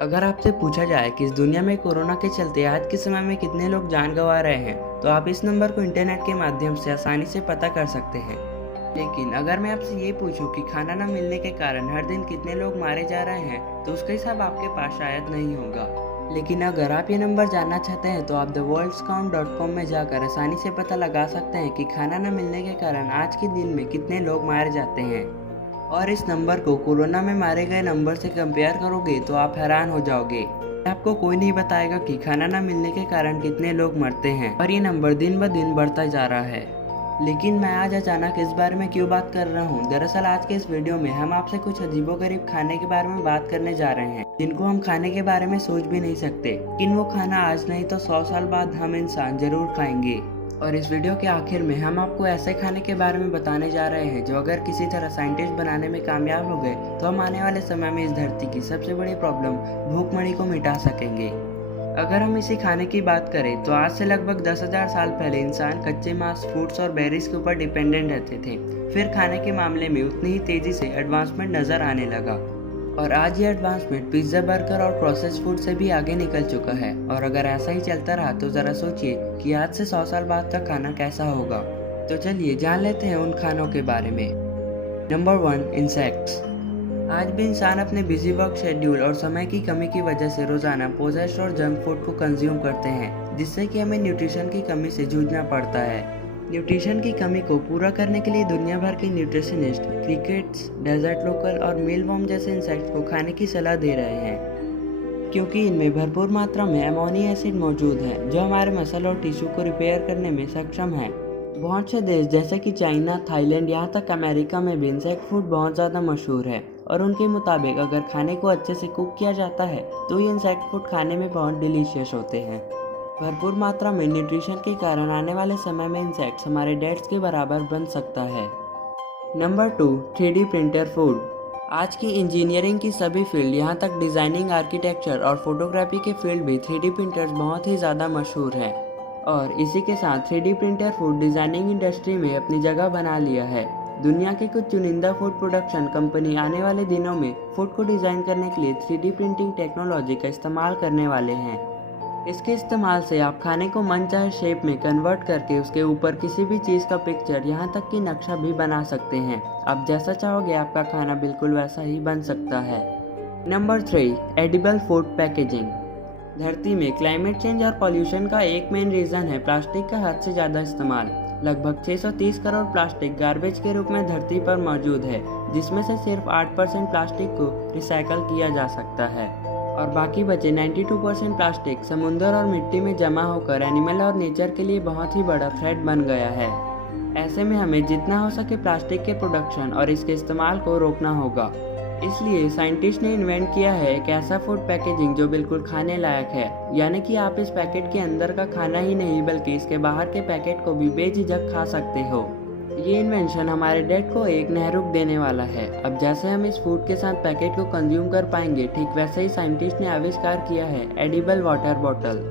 अगर आपसे पूछा जाए कि इस दुनिया में कोरोना के चलते आज के समय में कितने लोग जान गंवा रहे हैं, तो आप इस नंबर को इंटरनेट के माध्यम से आसानी से पता कर सकते हैं। लेकिन अगर मैं आपसे ये पूछूं कि खाना न मिलने के कारण हर दिन कितने लोग मारे जा रहे हैं, तो उसका हिसाब आपके पास शायद नहीं होगा। लेकिन अगर आप ये नंबर जानना चाहते हैं तो आप theworldscount.com में जाकर आसानी से पता लगा सकते हैं कि खाना न मिलने के कारण आज के दिन में कितने लोग मारे जाते हैं। और इस नंबर को कोरोना में मारे गए नंबर से कंपेयर करोगे तो आप हैरान हो जाओगे। आपको कोई नहीं बताएगा कि खाना न मिलने के कारण कितने लोग मरते हैं, और ये नंबर दिन ब दिन बढ़ता जा रहा है। लेकिन मैं आज अचानक इस बारे में क्यों बात कर रहा हूँ? दरअसल आज के इस वीडियो में हम आपसे कुछ अजीबोगरीब खाने के बारे में बात करने जा रहे हैं, जिनको हम खाने के बारे में सोच भी नहीं सकते। लेकिन वो खाना आज नहीं तो 100 साल बाद हम इंसान जरूर खाएंगे। और इस वीडियो के आखिर में हम आपको ऐसे खाने के बारे में बताने जा रहे हैं जो अगर किसी तरह साइंटिस्ट बनाने में कामयाब हो गए तो हम आने वाले समय में इस धरती की सबसे बड़ी प्रॉब्लम भूखमरी को मिटा सकेंगे। अगर हम इसी खाने की बात करें तो आज से लगभग 10,000 साल पहले इंसान कच्चे मांस, फ्रूट्स और बेरीज के ऊपर डिपेंडेंट रहते थे। फिर खाने के मामले में उतनी ही तेजी से एडवांसमेंट नजर आने लगा, और आज ये एडवांसमेंट पिज्ज़ा, बर्गर और प्रोसेस्ड फूड से भी आगे निकल चुका है। और अगर ऐसा ही चलता रहा तो ज़रा सोचिए कि आज से 100 साल बाद का खाना कैसा होगा। तो चलिए जान लेते हैं उन खानों के बारे में। Number 1, insects. आज भी इंसान अपने बिजी वर्क शेड्यूल और समय की कमी की वजह से रोज़ाना प्रोसेस्ड और जंक फूड को कंज्यूम करते हैं, जिससे कि हमें न्यूट्रिशन की कमी से जूझना पड़ता है। न्यूट्रिशन की कमी को पूरा करने के लिए दुनिया भर के न्यूट्रिशनिस्ट क्रिकेट्स, डेजर्ट लोकल और मीलवॉर्म जैसे इंसेक्ट्स को खाने की सलाह दे रहे हैं, क्योंकि इनमें भरपूर मात्रा में अमोनी एसिड मौजूद है जो हमारे मसल और टिश्यू को रिपेयर करने में सक्षम है। बहुत से देश जैसे कि चाइना, थाईलैंड, यहाँ तक अमेरिका में भी इंसेक्ट फूड बहुत ज़्यादा मशहूर है, और उनके मुताबिक अगर खाने को अच्छे से कुक किया जाता है तो ये इंसेक्ट फूड खाने में बहुत डिलीशियस होते हैं। भरपूर मात्रा में न्यूट्रिशन के कारण आने वाले समय में इंसेक्ट्स हमारे डेट्स के बराबर बन सकता है। Number 2, 3D printer food. आज की इंजीनियरिंग की सभी फील्ड, यहाँ तक डिज़ाइनिंग, आर्किटेक्चर और फोटोग्राफी के फील्ड भी 3D प्रिंटर्स बहुत ही ज़्यादा मशहूर हैं। और इसी के साथ 3D printer food designing industry में अपनी जगह बना लिया है। दुनिया के कुछ चुनिंदा फूड प्रोडक्शन कंपनी आने वाले दिनों में फूड को डिज़ाइन करने के लिए 3D प्रिंटिंग टेक्नोलॉजी का इस्तेमाल करने वाले हैं। इसके इस्तेमाल से आप खाने को मनचाहे शेप में कन्वर्ट करके उसके ऊपर किसी भी चीज़ का पिक्चर, यहाँ तक कि नक्शा भी बना सकते हैं। आप जैसा चाहोगे आपका खाना बिल्कुल वैसा ही बन सकता है। Number 3, edible food packaging. धरती में क्लाइमेट चेंज और पॉल्यूशन का एक मेन रीज़न है प्लास्टिक का हद से ज़्यादा इस्तेमाल। लगभग 630 करोड़ प्लास्टिक गार्बेज के रूप में धरती पर मौजूद है, जिसमें से सिर्फ 8% प्लास्टिक को रिसाइकल किया जा सकता है, और बाकी बचे 92% प्लास्टिक समुद्र और मिट्टी में जमा होकर एनिमल और नेचर के लिए बहुत ही बड़ा थ्रेट बन गया है। ऐसे में हमें जितना हो सके प्लास्टिक के प्रोडक्शन और इसके इस्तेमाल को रोकना होगा। इसलिए साइंटिस्ट ने इन्वेंट किया है एक ऐसा फूड पैकेजिंग जो बिल्कुल खाने लायक है, यानी कि आप इस पैकेट के अंदर का खाना ही नहीं बल्कि इसके बाहर के पैकेट को भी बेझिझक खा सकते हो। ये इन्वेंशन हमारे डेट को एक नया रुख देने वाला है। अब जैसे हम इस फूड के साथ पैकेट को कंज्यूम कर पाएंगे, ठीक वैसे ही साइंटिस्ट ने आविष्कार किया है एडिबल वाटर बॉटल।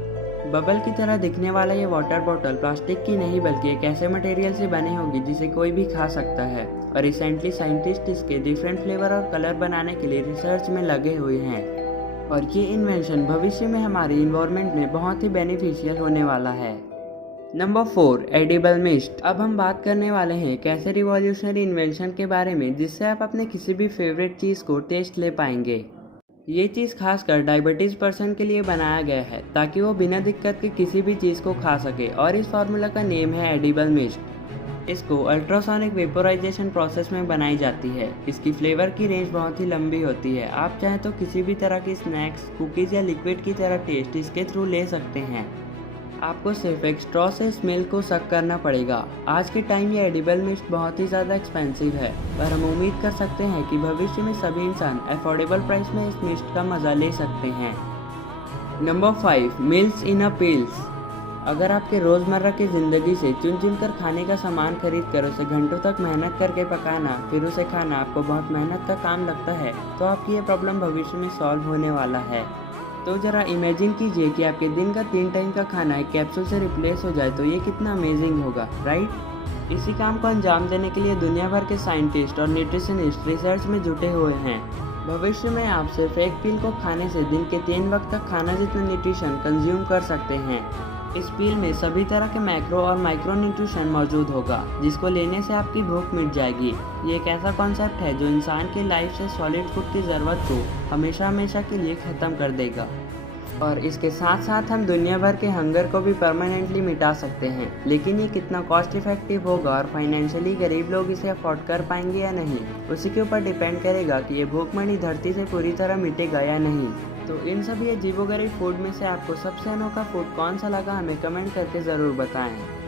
बबल की तरह दिखने वाला ये वाटर बॉटल प्लास्टिक की नहीं बल्कि एक ऐसे मटेरियल से बनी होगी जिसे कोई भी खा सकता है, और रिसेंटली साइंटिस्ट इसके डिफरेंट फ्लेवर और कलर बनाने के लिए रिसर्च में लगे हुए हैं। और ये इन्वेंशन भविष्य में हमारी इन्वायरमेंट में बहुत ही बेनिफिशियल होने वाला है। Number 4, edible mist. अब हम बात करने वाले हैं एक ऐसे रिवॉल्यूशनरी इन्वेंशन के बारे में जिससे आप अपने किसी भी फेवरेट चीज़ को टेस्ट ले पाएंगे। ये चीज़ खासकर डायबिटीज़ पर्सन के लिए बनाया गया है ताकि वो बिना दिक्कत के किसी भी चीज़ को खा सके, और इस फार्मूला का नेम है एडिबल मिस्ट। इसको अल्ट्रासोनिक वेपोराइजेशन प्रोसेस में बनाई जाती है। इसकी फ्लेवर की रेंज बहुत ही लंबी होती है। आप चाहें तो किसी भी तरह की स्नैक्स, कुकीज़ या लिक्विड की तरह टेस्ट इसके थ्रू ले सकते हैं। आपको सिर्फ एक स्ट्रॉ से स्मेल को सक करना पड़ेगा। आज के टाइम ये एडिबल मिस्ट बहुत ही ज़्यादा एक्सपेंसिव है, पर हम उम्मीद कर सकते हैं कि भविष्य में सभी इंसान अफोर्डेबल प्राइस में इस मिस्ट का मज़ा ले सकते हैं। नंबर 5, मील्स इन अ पिल्स। अगर आपके रोज़मर्रा की ज़िंदगी से चुन चुन कर खाने का सामान खरीद कर उसे घंटों तक मेहनत करके पकाना, फिर उसे खाना आपको बहुत मेहनत का काम लगता है, तो आपकी ये प्रॉब्लम भविष्य में सॉल्व होने वाला है। तो ज़रा इमेजिन कीजिए कि आपके दिन का 3 टाइम का खाना एक कैप्सूल से रिप्लेस हो जाए, तो ये कितना अमेजिंग होगा, राइट? इसी काम को अंजाम देने के लिए दुनिया भर के साइंटिस्ट और न्यूट्रिशनिस्ट रिसर्च में जुटे हुए हैं। भविष्य में आप सिर्फ एक पील को खाने से दिन के 3 वक्त तक खाना जितना न्यूट्रिशन कंज्यूम कर सकते हैं। इस पील में सभी तरह के मैक्रो और माइक्रो न्यूट्रिशन मौजूद होगा, जिसको लेने से आपकी भूख मिट जाएगी। ये एक ऐसा कॉन्सेप्ट है जो इंसान की लाइफ से सॉलिड फूड की ज़रूरत को हमेशा हमेशा के लिए ख़त्म कर देगा। और इसके साथ साथ हम दुनिया भर के हंगर को भी परमानेंटली मिटा सकते हैं। लेकिन ये कितना कॉस्ट इफेक्टिव होगा और फाइनेंशियली गरीब लोग इसे अफोर्ड कर पाएंगे या नहीं, उसी के ऊपर डिपेंड करेगा कि ये भूखमरी धरती से पूरी तरह मिटेगा या नहीं। तो इन सभी अजीबोगरीब फूड में से आपको सबसे अनोखा फूड कौन सा लगा, हमें कमेंट करके ज़रूर बताएं।